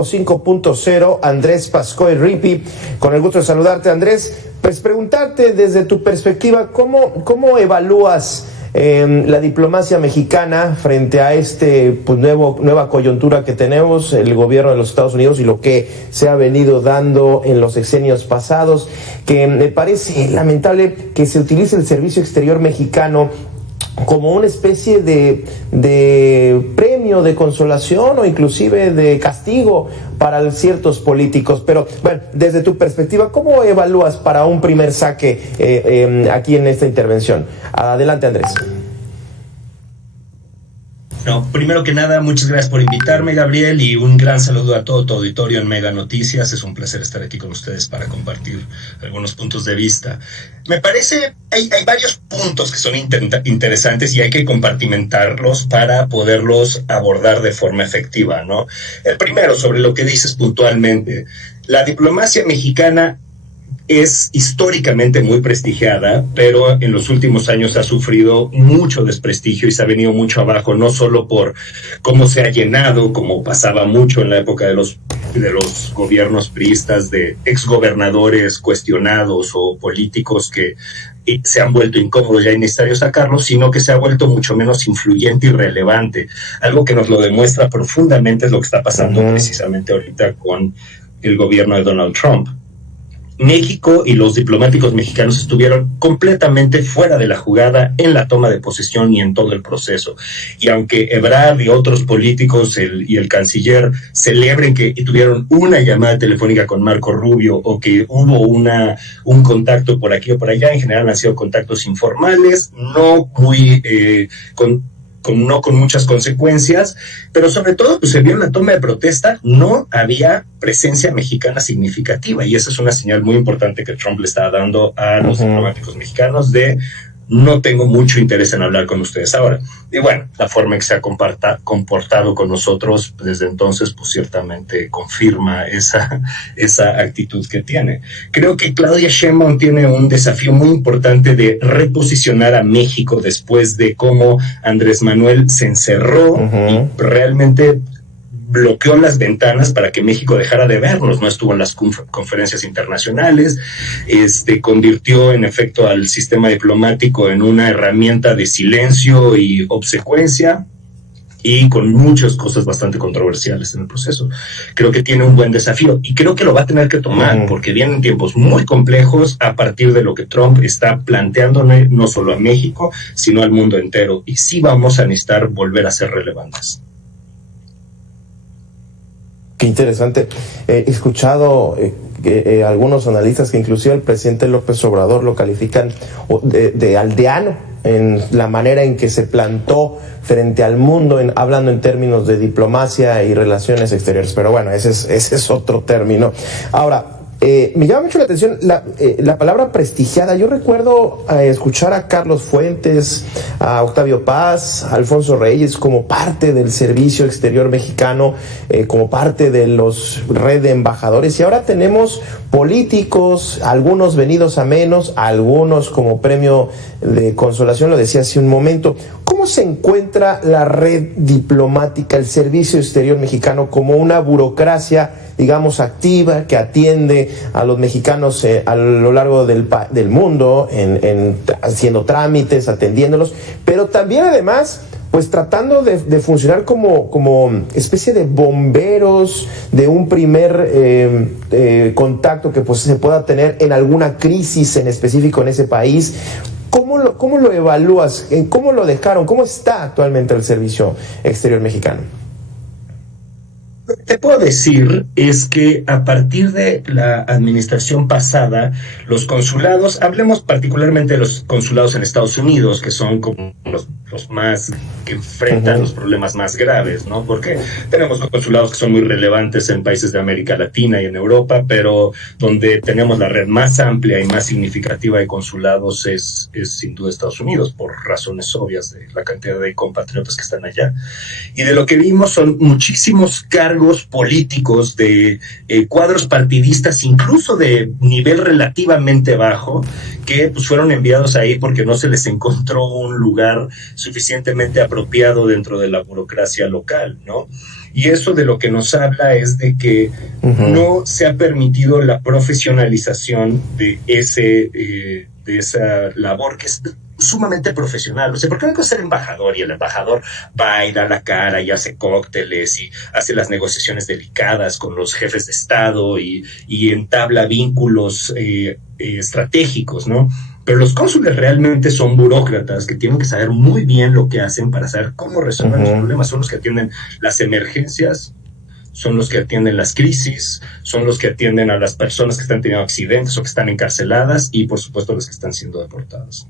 México 5.0, Andrés Pascoe Ripi. Con el gusto de saludarte, Andrés. Pues preguntarte desde tu perspectiva, ¿cómo evalúas la diplomacia mexicana frente a nueva coyuntura que tenemos, el gobierno de los Estados Unidos y lo que se ha venido dando en los sexenios pasados, que me parece lamentable que se utilice el servicio exterior mexicano como una especie de premio, de consolación o inclusive de castigo para ciertos políticos? Pero bueno, desde tu perspectiva, ¿cómo evalúas para un primer saque aquí en esta intervención? Adelante, Andrés. No, primero que nada, muchas gracias por invitarme, Gabriel, y un gran saludo a todo tu auditorio en Mega Noticias. Es un placer estar aquí con ustedes para compartir algunos puntos de vista. Me parece, hay varios puntos que son interesantes y hay que compartimentarlos para poderlos abordar de forma efectiva, ¿no? El primero, sobre lo que dices puntualmente, la diplomacia mexicana es históricamente muy prestigiada, pero en los últimos años ha sufrido mucho desprestigio y se ha venido mucho abajo, no solo por cómo se ha llenado, como pasaba mucho en la época de los gobiernos priistas, de exgobernadores cuestionados o políticos que se han vuelto incómodos, ya es necesario sacarlos, sino que se ha vuelto mucho menos influyente y relevante. Algo que nos lo demuestra profundamente es lo que está pasando precisamente ahorita con el gobierno de Donald Trump. México y los diplomáticos mexicanos estuvieron completamente fuera de la jugada en la toma de posesión y en todo el proceso. Y aunque Ebrard y otros políticos y el canciller celebren que tuvieron una llamada telefónica con Marco Rubio o que hubo un contacto por aquí o por allá, en general han sido contactos informales, no muy no con muchas consecuencias, pero sobre todo pues se vio en la toma de protesta, no había presencia mexicana significativa, y esa es una señal muy importante que Trump le está dando a los diplomáticos mexicanos de no tengo mucho interés en hablar con ustedes ahora. Y bueno, la forma en que se ha comportado con nosotros desde entonces, pues ciertamente confirma esa actitud que tiene. Creo que Claudia Sheinbaum tiene un desafío muy importante de reposicionar a México después de cómo Andrés Manuel se encerró y realmente bloqueó las ventanas para que México dejara de vernos, no estuvo en las conferencias internacionales, convirtió en efecto al sistema diplomático en una herramienta de silencio y obsecuencia, y con muchas cosas bastante controversiales en el proceso. Creo que tiene un buen desafío y creo que lo va a tener que tomar porque vienen tiempos muy complejos a partir de lo que Trump está planteándole no solo a México, sino al mundo entero, y sí vamos a necesitar volver a ser relevantes. Qué interesante. He escuchado algunos analistas que inclusive el presidente López Obrador lo califican de aldeano en la manera en que se plantó frente al mundo, hablando en términos de diplomacia y relaciones exteriores. Pero bueno, ese es otro término. Ahora, me llama mucho la atención la palabra prestigiada. Yo recuerdo escuchar a Carlos Fuentes, a Octavio Paz, a Alfonso Reyes como parte del servicio exterior mexicano, como parte de los red de embajadores, y ahora tenemos políticos, algunos venidos a menos, algunos como premio de consolación, lo decía hace un momento. ¿Cómo se encuentra la red diplomática, el servicio exterior mexicano, como una burocracia, digamos, activa, que atiende a los mexicanos a lo largo del mundo, haciendo trámites, atendiéndolos, pero también además pues tratando de funcionar como especie de bomberos de un primer contacto que pues se pueda tener en alguna crisis en específico en ese país? ¿Cómo lo evalúas? ¿Cómo lo dejaron? ¿Cómo está actualmente el servicio exterior mexicano? Lo que te puedo decir es que a partir de la administración pasada, los consulados, hablemos particularmente de los consulados en Estados Unidos, que son como los más que enfrentan los problemas más graves, ¿no? Porque tenemos los consulados que son muy relevantes en países de América Latina y en Europa, pero donde tenemos la red más amplia y más significativa de consulados es sin duda Estados Unidos, por razones obvias de la cantidad de compatriotas que están allá. Y de lo que vimos son muchísimos cargos políticos de cuadros partidistas, incluso de nivel relativamente bajo, que pues fueron enviados ahí porque no se les encontró un lugar suficientemente apropiado dentro de la burocracia local, ¿no? Y eso de lo que nos habla es de que no se ha permitido la profesionalización de esa labor que es sumamente profesional. O sea, ¿por qué no hay que ser embajador? Y el embajador va y da la cara y hace cócteles y hace las negociaciones delicadas con los jefes de Estado y entabla vínculos estratégicos, ¿no? Pero los cónsules realmente son burócratas que tienen que saber muy bien lo que hacen para saber cómo resolver los problemas. Son los que atienden las emergencias, son los que atienden las crisis, son los que atienden a las personas que están teniendo accidentes o que están encarceladas y, por supuesto, los que están siendo deportados.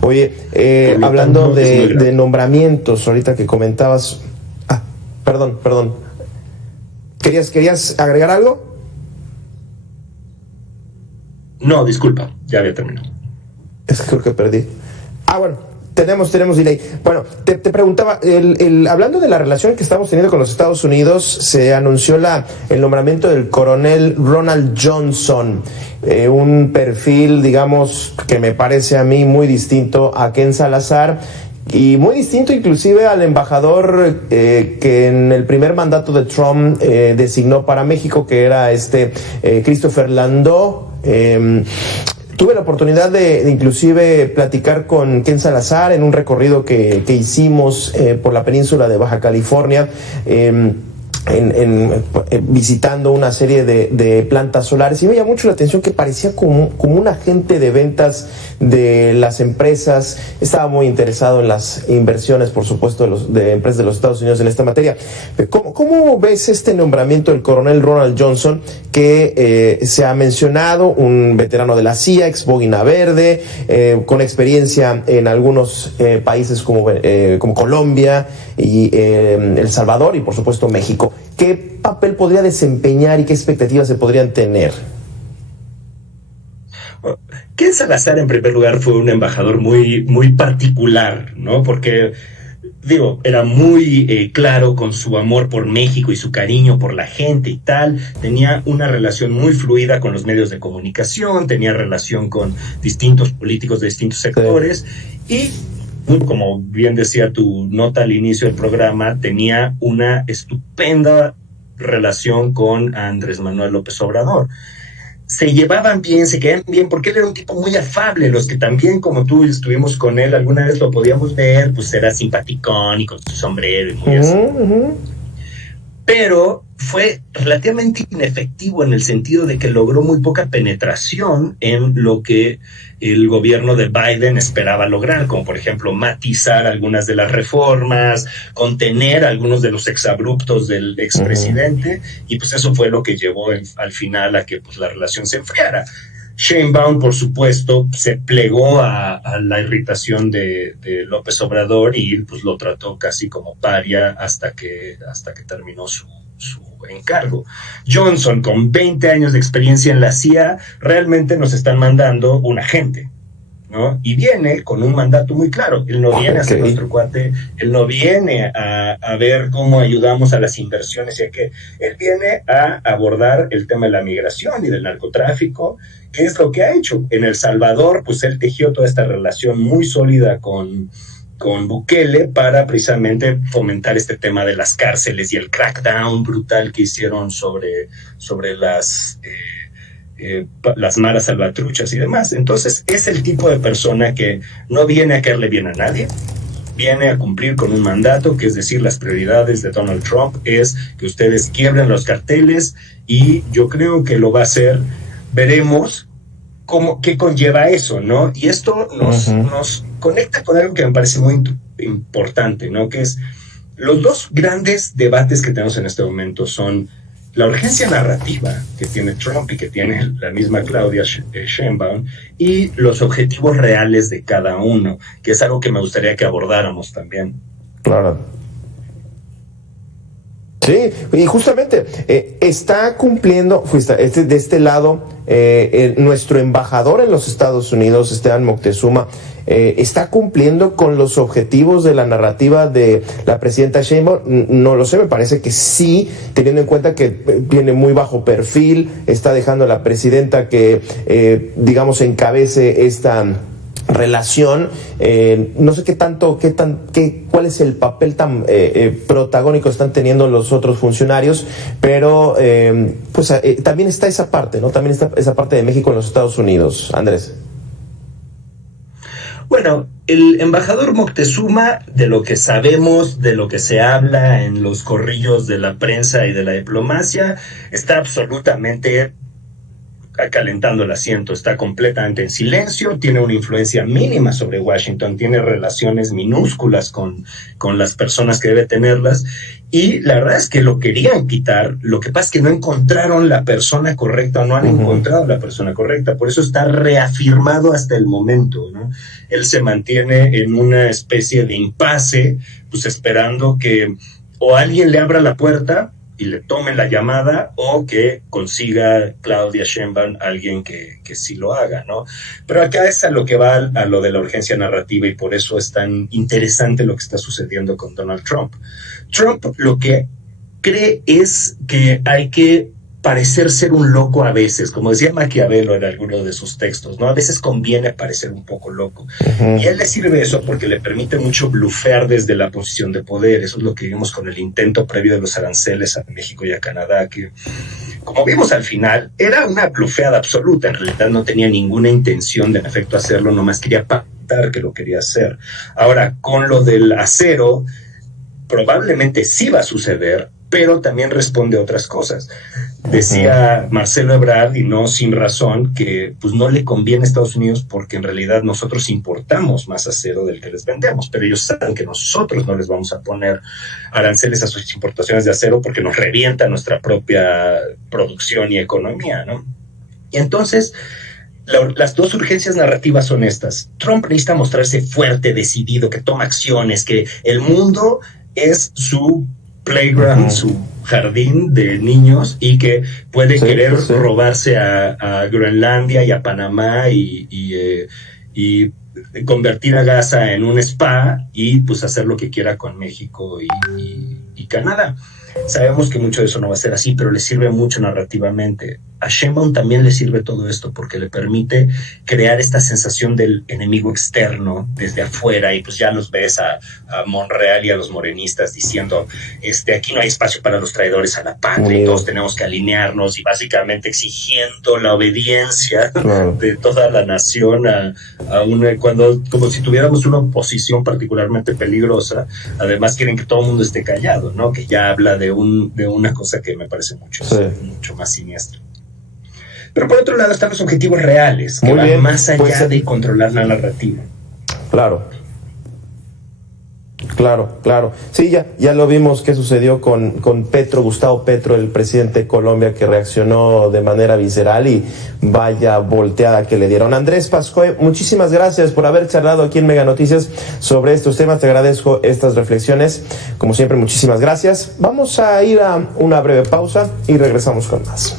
Oye, hablando de nombramientos, ahorita que comentabas... Perdón. ¿Querías agregar algo? No, disculpa, ya había terminado. Es que creo que perdí. Bueno, tenemos delay. Bueno, te preguntaba, hablando de la relación que estamos teniendo con los Estados Unidos, se anunció el nombramiento del coronel Ronald Johnson, un perfil, digamos, que me parece a mí muy distinto a Ken Salazar, y muy distinto inclusive al embajador que en el primer mandato de Trump designó para México, que era Christopher Landau. Tuve la oportunidad de inclusive platicar con Ken Salazar en un recorrido que hicimos por la península de Baja California, visitando una serie de plantas solares, y me llamó mucho la atención que parecía como un agente de ventas de las empresas. Estaba muy interesado en las inversiones, por supuesto, de empresas de los Estados Unidos en esta materia. ¿Cómo ves este nombramiento del coronel Ronald Johnson, que se ha mencionado, un veterano de la CIA, ex Boina Verde, con experiencia en algunos países como Colombia y El Salvador y, por supuesto, México? ¿Qué papel podría desempeñar y qué expectativas se podrían tener? Ken Salazar, en primer lugar, fue un embajador muy, muy particular, ¿no? Porque, era muy claro con su amor por México y su cariño por la gente y tal. Tenía una relación muy fluida con los medios de comunicación, tenía relación con distintos políticos de distintos sectores y, como bien decía tu nota al inicio del programa, tenía una estupenda relación con Andrés Manuel López Obrador. Se llevaban bien, se quedaban bien, porque él era un tipo muy afable. Los que también, como tú, estuvimos con él, alguna vez lo podíamos ver, pues era simpaticón y con su sombrero y muy así. Pero fue relativamente inefectivo en el sentido de que logró muy poca penetración en lo que el gobierno de Biden esperaba lograr, como por ejemplo matizar algunas de las reformas, contener algunos de los exabruptos del expresidente, y pues eso fue lo que llevó al final a que pues la relación se enfriara. Sheinbaum, por supuesto, se plegó a la irritación de López Obrador y pues lo trató casi como paria hasta que terminó su encargo. Johnson, con 20 años de experiencia en la CIA, realmente nos están mandando un agente, ¿no? Y viene con un mandato muy claro. Él no viene a ser nuestro cuate, él no viene a ver cómo ayudamos a las inversiones, ya que él viene a abordar el tema de la migración y del narcotráfico, que es lo que ha hecho. En El Salvador, pues él tejió toda esta relación muy sólida con Bukele para precisamente fomentar este tema de las cárceles y el crackdown brutal que hicieron sobre las maras salvatruchas y demás. Entonces es el tipo de persona que no viene a caerle bien a nadie, viene a cumplir con un mandato, que es decir, las prioridades de Donald Trump es que ustedes quiebren los carteles, y yo creo que lo va a hacer. Veremos qué conlleva eso, ¿no? Y esto nos conecta con algo que me parece muy importante, ¿no? Que es los dos grandes debates que tenemos en este momento son la urgencia narrativa que tiene Trump y que tiene la misma Claudia Sheinbaum, y los objetivos reales de cada uno, que es algo que me gustaría que abordáramos también. Claro. Sí, y justamente está cumpliendo, de este lado, nuestro embajador en los Estados Unidos, Esteban Moctezuma, está cumpliendo con los objetivos de la narrativa de la presidenta Sheinbaum. No lo sé, me parece que sí, teniendo en cuenta que viene muy bajo perfil, está dejando a la presidenta que, digamos, encabece esta relación. No sé cuál es el papel tan protagónico están teniendo los otros funcionarios, pero también está esa parte, ¿no? También está esa parte de México en los Estados Unidos, Andrés. Bueno, el embajador Moctezuma, de lo que sabemos, de lo que se habla en los corrillos de la prensa y de la diplomacia, está absolutamente calentando el asiento, está completamente en silencio, tiene una influencia mínima sobre Washington, tiene relaciones minúsculas con las personas que debe tenerlas, y la verdad es que lo querían quitar. Lo que pasa es que no encontraron la persona correcta, o no han encontrado la persona correcta, por eso está reafirmado hasta el momento, ¿no? Él se mantiene en una especie de impasse, pues esperando que o alguien le abra la puerta y le tomen la llamada, o que consiga Claudia Sheinbaum alguien que sí lo haga, ¿no? Pero acá es a lo que va, a lo de la urgencia narrativa, y por eso es tan interesante lo que está sucediendo con Donald Trump. Trump lo que cree es que hay que parecer ser un loco a veces, como decía Maquiavelo en alguno de sus textos, ¿no? A veces conviene parecer un poco loco. Y a él le sirve eso porque le permite mucho blufear desde la posición de poder. Eso es lo que vimos con el intento previo de los aranceles a México y a Canadá, que, como vimos al final, era una blufeada absoluta. En realidad no tenía ninguna intención de en efecto hacerlo, nomás quería pactar que lo quería hacer. Ahora, con lo del acero, probablemente sí va a suceder, pero también responde a otras cosas. Decía Marcelo Ebrard, y no sin razón, que pues no le conviene a Estados Unidos porque en realidad nosotros importamos más acero del que les vendemos, pero ellos saben que nosotros no les vamos a poner aranceles a sus importaciones de acero porque nos revienta nuestra propia producción y economía, ¿no? Y entonces, las dos urgencias narrativas son estas. Trump necesita mostrarse fuerte, decidido, que toma acciones, que el mundo es su playground, su jardín de niños, y que puede querer robarse a Groenlandia y a Panamá y convertir a Gaza en un spa, y pues hacer lo que quiera con México y Canadá. Sabemos que mucho de eso no va a ser así, pero le sirve mucho narrativamente. A Sheinbaum también le sirve todo esto porque le permite crear esta sensación del enemigo externo desde afuera, y pues ya los ves a Monreal y a los morenistas diciendo, aquí no hay espacio para los traidores a la patria, y todos tenemos que alinearnos, y básicamente exigiendo la obediencia de toda la nación como si tuviéramos una oposición particularmente peligrosa. Además quieren que todo el mundo esté callado, ¿no? Que ya habla de una cosa que me parece mucho más siniestra. Pero por otro lado están los objetivos reales, que van más allá de controlar la narrativa. Claro. Sí, ya lo vimos que sucedió con Gustavo Petro, el presidente de Colombia, que reaccionó de manera visceral, y vaya volteada que le dieron. Andrés Pascoe, muchísimas gracias por haber charlado aquí en Mega Noticias sobre estos temas. Te agradezco estas reflexiones. Como siempre, muchísimas gracias. Vamos a ir a una breve pausa y regresamos con más.